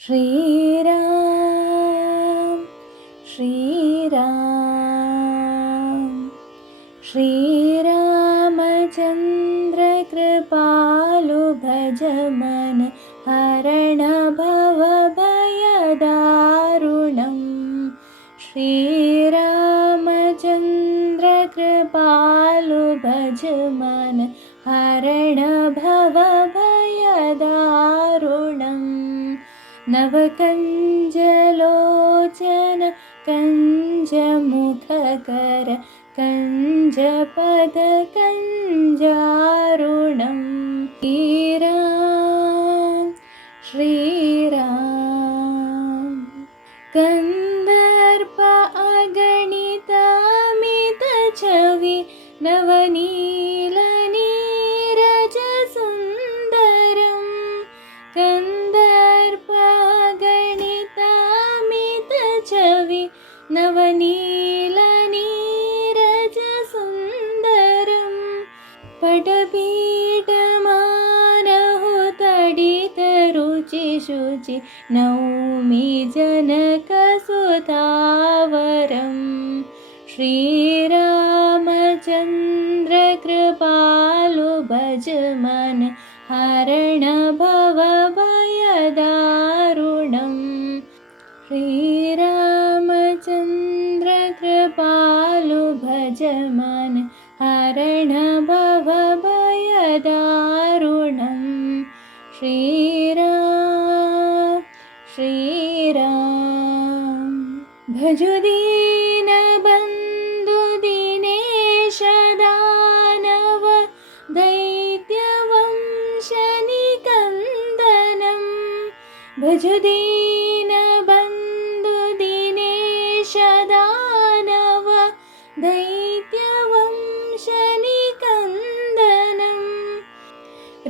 ശ്രീരാം ശ്രീരാം. ശ്രീരാമചന്ദ്ര കൃപാലു ഭജമന ഹരണ ഭവഭയദാരുണം ശ്രീരാമചന്ദ്ര കൃപാലു ഭജമന ഹരണ ഭവഭയദാരുണം नवकञ्जलोचन कञ्जमुखकर कञ्जपद कञ्जारुणं हीरा श्रीरा कन्दर्प अगणितमितछवि नवनीलनीरजसुन्दरं नवनीलनीरजसुन्दरं पटपीठमानहो तडितरुचिशुचि नौमि जनकसुतावरं श्रीरामचन्द्रकृपालु भवभयदारुणम् श्रीरा श्रीराम। भजुदीनबन्धुदिनेशदानव दैत्यवंशनिकन्दनं भजुदीनबन्धुदिनेशदानव दैत्यवंशनिकन्दनं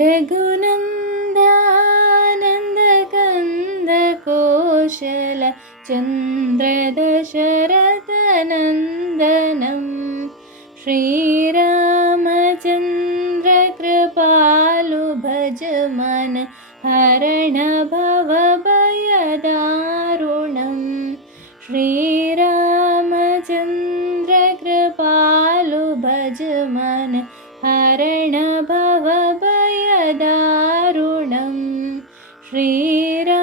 रघुनन्दानन्दकन्दकोशल चन्द्रदशरथनन्दनं श्रीरामचन्द्रकृपालु भज मन हरण भवभयदारुणम् श्रीरामचन्द्रकृपालु भज मन हरण श्रीराम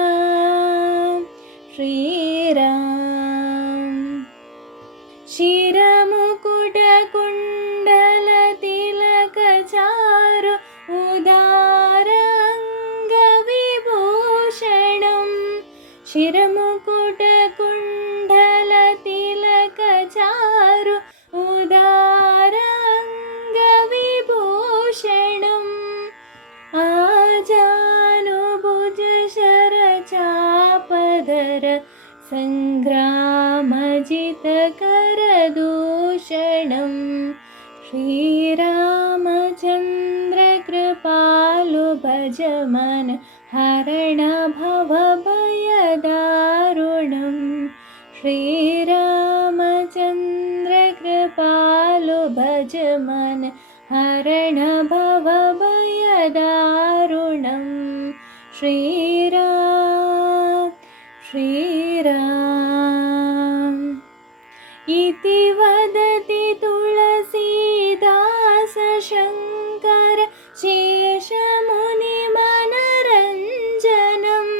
श्रीराम सङ्ग्रामजितकरदूषणं श्रीरामचन्द्रकृपालु भज मन हरण भवभयदारुणम् श्रीरामचन्द्रकृपालु भज मन हरण भवभयदारुणम् इति वदति तुलसीदास शङ्कर शेषमुनिमनरञ्जनम्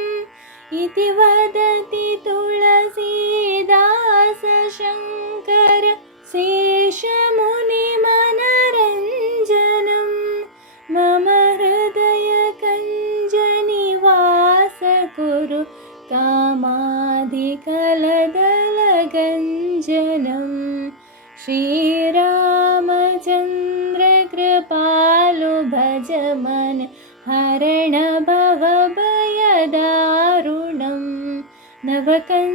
इति वदति तुलसीदास शङ्कर शेषमुनिमनरञ्जनं मम हृदयकञ्जनिवास कुरु कामादिकलदलगञ्जनं श्रीरामचन्द्रकृपालु भज मन हरण भवभयदारुणं नवकञ्जलोचन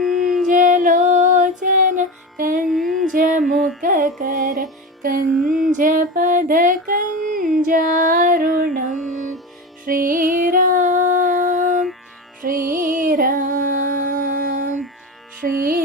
कञ्जमुखकर कञ्जपदकञ्जारुणं श्रीराम श्रीराम श्री